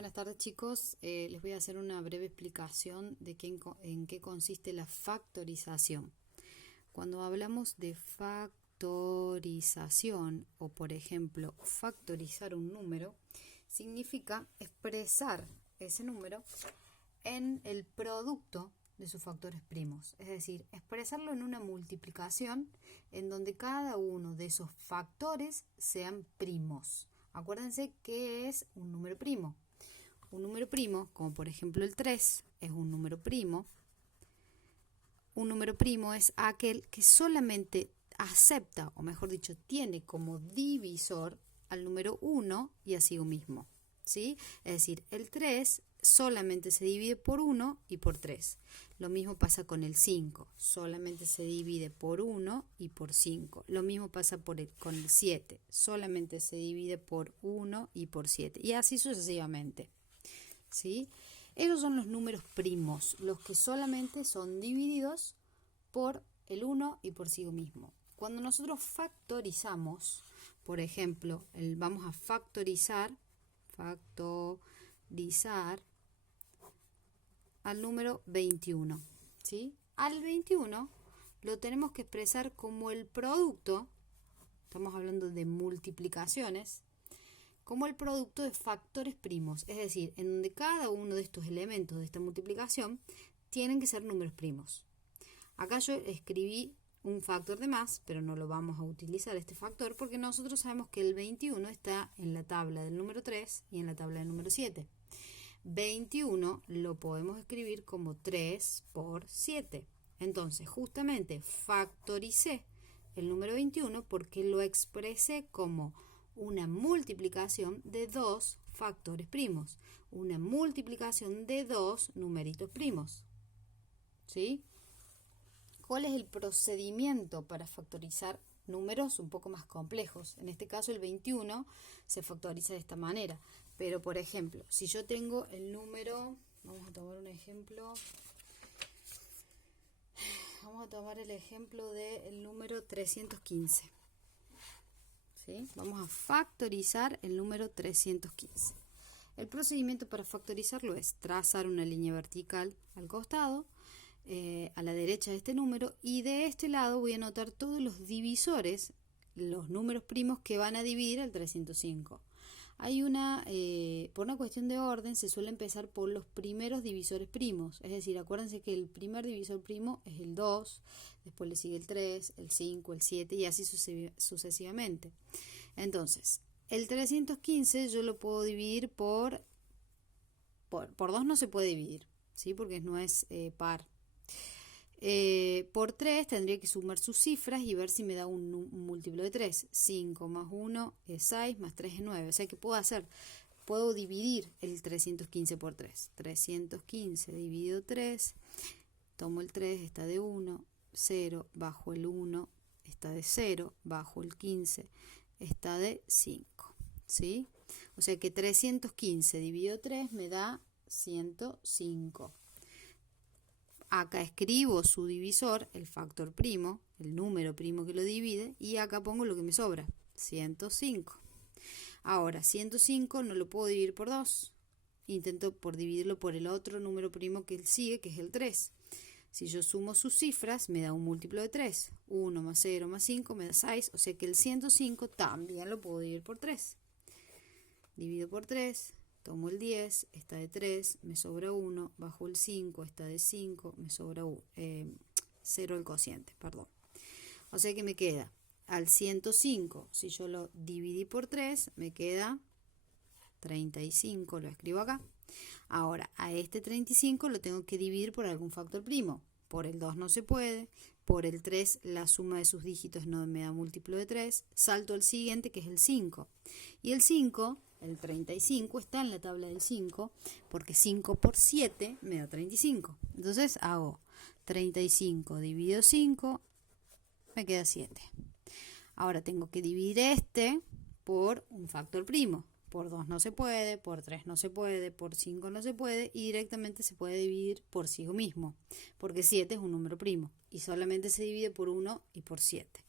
Buenas tardes chicos, les voy a hacer una breve explicación de en qué consiste la factorización. Cuando hablamos de factorización o por ejemplo factorizar un número, significa expresar ese número en el producto de sus factores primos, es decir, expresarlo en una multiplicación en donde cada uno de esos factores sean primos. Acuérdense que es un número primo. Un número primo, como por ejemplo el 3, es un número primo. Un número primo es aquel que solamente acepta, o mejor dicho, tiene como divisor al número 1 y a sí mismo, ¿sí? Es decir, el 3 solamente se divide por 1 y por 3. Lo mismo pasa con el 5, solamente se divide por 1 y por 5. Lo mismo pasa con el 7, solamente se divide por 1 y por 7. Y así sucesivamente, ¿sí? Esos son los números primos, los que solamente son divididos por el 1 y por sí mismo. Cuando nosotros factorizamos, por ejemplo, vamos a factorizar al número 21, ¿sí? Al 21 lo tenemos que expresar como el producto, estamos hablando de multiplicaciones, como el producto de factores primos, es decir, en donde cada uno de estos elementos de esta multiplicación tienen que ser números primos. Acá yo escribí un factor de más, pero no lo vamos a utilizar este factor porque nosotros sabemos que el 21 está en la tabla del número 3 y en la tabla del número 7. 21 lo podemos escribir como 3 por 7. Entonces, justamente factoricé el número 21 porque lo expresé como una multiplicación de dos factores primos, una multiplicación de dos numeritos primos, ¿sí? ¿Cuál es el procedimiento para factorizar números un poco más complejos? En este caso el 21 se factoriza de esta manera, pero por ejemplo, si yo tengo el número, vamos a tomar un ejemplo, vamos a tomar el ejemplo del número 315. ¿Sí? Vamos a factorizar el número 315. El procedimiento para factorizarlo es trazar una línea vertical al costado, a la derecha de este número, y de este lado voy a anotar todos los divisores, los números primos que van a dividir el 305. Hay por una cuestión de orden, se suele empezar por los primeros divisores primos, es decir, acuérdense que el primer divisor primo es el 2, después le sigue el 3, el 5, el 7 y así sucesivamente. Entonces, el 315 yo lo puedo dividir por 2 no se puede dividir, ¿sí? Porque no es par. Por 3 tendría que sumar sus cifras y ver si me da un múltiplo de 3. 5 más 1 es 6, más 3 es 9. O sea que puedo dividir el 315 por 3. 315 dividido 3, tomo el 3, está de 1, 0, bajo el 1, está de 0, bajo el 15, está de 5, ¿sí? O sea que 315 dividido 3 me da 105. Acá escribo su divisor, el factor primo, el número primo que lo divide, y acá pongo lo que me sobra, 105. Ahora, 105 no lo puedo dividir por 2. Intento por dividirlo por el otro número primo que sigue, que es el 3. Si yo sumo sus cifras, me da un múltiplo de 3. 1 más 0 más 5 me da 6, o sea que el 105 también lo puedo dividir por 3. Divido por 3. Tomo el 10, está de 3, me sobra 1, bajo el 5, está de 5, me sobra 0 el cociente, perdón. O sea que me queda al 105, si yo lo dividí por 3, me queda 35, lo escribo acá. Ahora, a este 35 lo tengo que dividir por algún factor primo. Por el 2 no se puede, por el 3 la suma de sus dígitos no me da múltiplo de 3, salto al siguiente que es el 5. Y el 5... el 35 está en la tabla del 5 porque 5 por 7 me da 35. Entonces hago 35 dividido 5, me queda 7. Ahora tengo que dividir este por un factor primo. Por 2 no se puede, por 3 no se puede, por 5 no se puede y directamente se puede dividir por sí mismo porque 7 es un número primo y solamente se divide por 1 y por 7.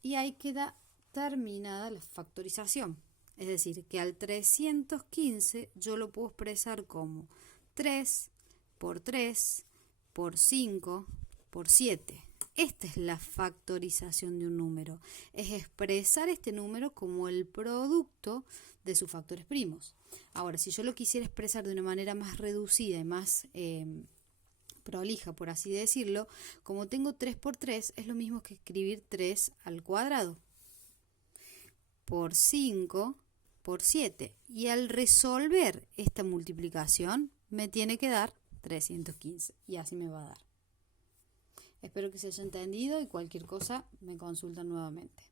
Y ahí queda terminada la factorización. Es decir, que al 315 yo lo puedo expresar como 3 por 3 por 5 por 7. Esta es la factorización de un número. Es expresar este número como el producto de sus factores primos. Ahora, si yo lo quisiera expresar de una manera más reducida y más prolija, por así decirlo, como tengo 3 por 3, es lo mismo que escribir 3 al cuadrado por 5 por 7. Y al resolver esta multiplicación me tiene que dar 315 y así me va a dar. Espero que se haya entendido y cualquier cosa me consultan nuevamente.